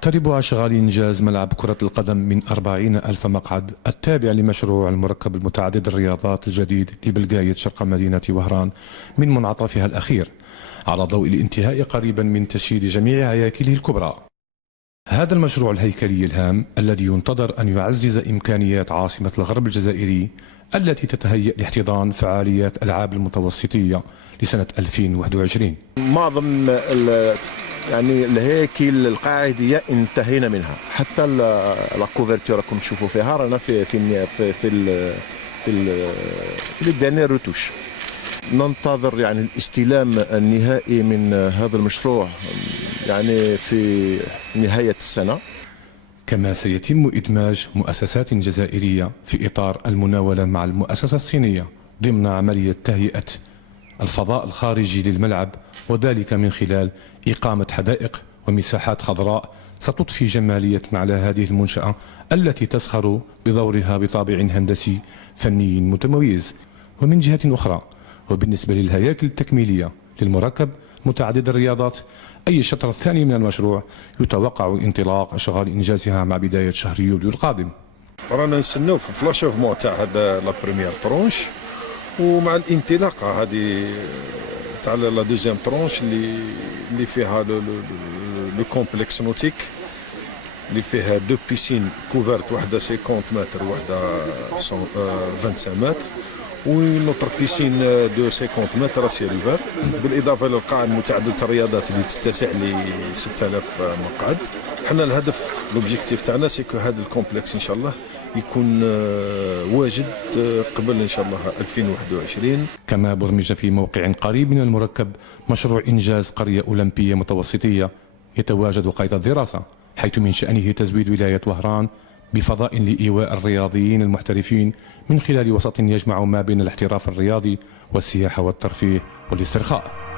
تقترب أشغال إنجاز ملعب كرة القدم من 40 ألف مقعد التابع لمشروع المركب المتعدد الرياضات الجديد لبلقاية شرق مدينة وهران من منعطفها الأخير، على ضوء الانتهاء قريبا من تشييد جميع هياكله الكبرى. هذا المشروع الهيكلي الهام الذي ينتظر أن يعزز إمكانيات عاصمة الغرب الجزائري التي تتهيأ لاحتضان فعاليات ألعاب المتوسطية لسنة 2021. معظم يعني الهياكل القاعديه انتهينا منها، حتى لاكوفرتور راكم تشوفوا فيها رانا في الدانيير روتوش. ننتظر يعني الاستلام النهائي من هذا المشروع يعني في نهايه السنه. كما سيتم إدماج مؤسسات جزائرية في إطار المناولة مع المؤسسة الصينية ضمن عملية تهيئة الفضاء الخارجي للملعب، وذلك من خلال إقامة حدائق ومساحات خضراء ستضفي جمالية على هذه المنشأة التي تزخر بدورها بطابع هندسي فني متميز. ومن جهة أخرى، وبالنسبة للهياكل التكميلية للمركب متعدد الرياضات، أي الشطر الثاني من المشروع يتوقع انطلاق أشغال إنجازها مع بداية شهر يوليو القادم. رانا نستناو في فلاشوفمون تاع هذا لا بريمير ترونش، ومع الانطلاقه هذه تاع لا دوزيام ترونش اللي فيها لو كومبلكس نوتيك اللي فيها دو بيسين كوفرت، واحده 50 متر وواحده 25 متر، ونوتر بيسين دو 50 متر سي ريفر، بالاضافه للقاعه المتعدده الرياضات اللي تتسع ل 6000 مقعد. حنا الهدف لوبجيكتيف تاعنا سيكو هذا الكومبلكس ان شاء الله يكون واجد قبل ان شاء الله 2021. كما برمج في موقع قريب من المركب مشروع انجاز قريه اولمبيه متوسطيه يتواجد قيد الدراسه، حيث من شأنه تزويد ولاية وهران بفضاء لإيواء الرياضيين المحترفين من خلال وسط يجمع ما بين الاحتراف الرياضي والسياحة والترفيه والاسترخاء.